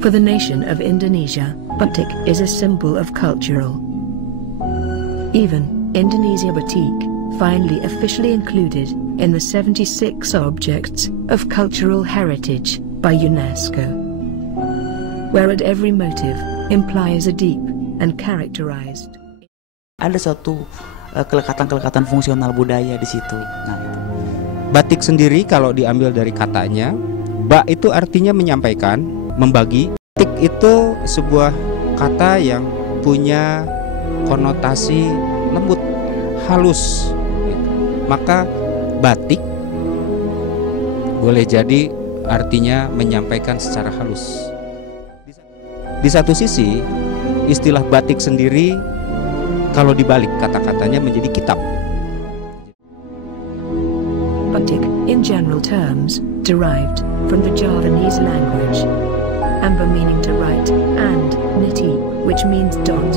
For the nation of Indonesia, batik is a symbol of cultural. Even Indonesia Batik finally officially included in the 76 objects of cultural heritage by UNESCO, where at every motive implies a deep and characterized. Ada suatu kelekatan-kelekatan fungsional budaya di situ. Nah, itu. Batik sendiri kalau diambil dari katanya, ba itu artinya menyampaikan, membagi. Tik itu sebuah kata yang punya konotasi lembut, halus. Maka batik boleh jadi artinya menyampaikan secara halus. Di satu sisi, istilah batik sendiri kalau dibalik kata-katanya menjadi kitab. Batik, in general terms, derived from the Javanese language. Amba meaning to write, and niti, which means dot.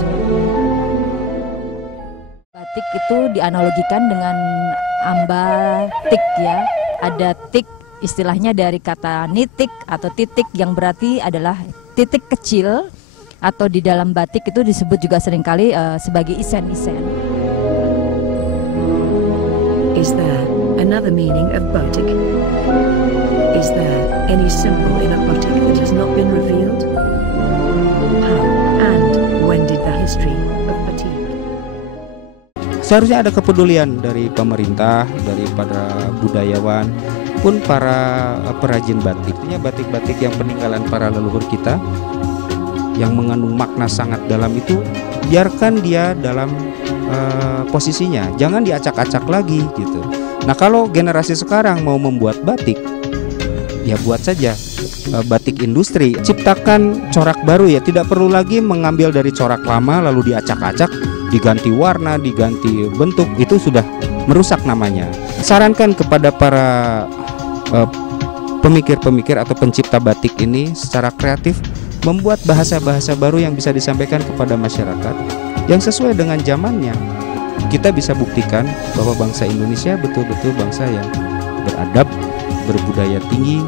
Batik itu dianalogikan dengan amba tik ya. Ada tik istilahnya dari kata nitik atau titik yang berarti adalah titik kecil, atau di dalam batik itu disebut juga seringkali sebagai isen-isen. Is there another meaning of batik? Is there any symbol in a batik that has not been revealed? How and when did the history of batik? Seharusnya ada kepedulian dari pemerintah, daripada budayawan, pun para perajin batik. Batik-batik yang peninggalan para leluhur kita yang mengandung makna sangat dalam itu, biarkan dia dalam posisinya, jangan diacak-acak lagi gitu. Nah, kalau generasi sekarang mau membuat batik, ya buat saja batik industri, ciptakan corak baru ya, tidak perlu lagi mengambil dari corak lama lalu diacak-acak, diganti warna, diganti bentuk, itu sudah merusak namanya. Sarankan kepada para pemikir-pemikir atau pencipta batik ini secara kreatif membuat bahasa-bahasa baru yang bisa disampaikan kepada masyarakat yang sesuai dengan zamannya. Kita bisa buktikan bahwa bangsa Indonesia betul-betul bangsa yang beradab, berbudaya tinggi,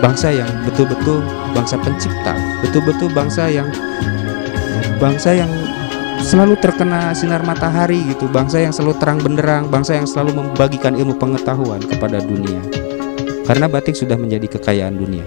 bangsa yang betul-betul bangsa pencipta, betul-betul bangsa yang selalu terkena sinar matahari gitu, bangsa yang selalu terang benderang, bangsa yang selalu membagikan ilmu pengetahuan kepada dunia. Karena batik sudah menjadi kekayaan dunia.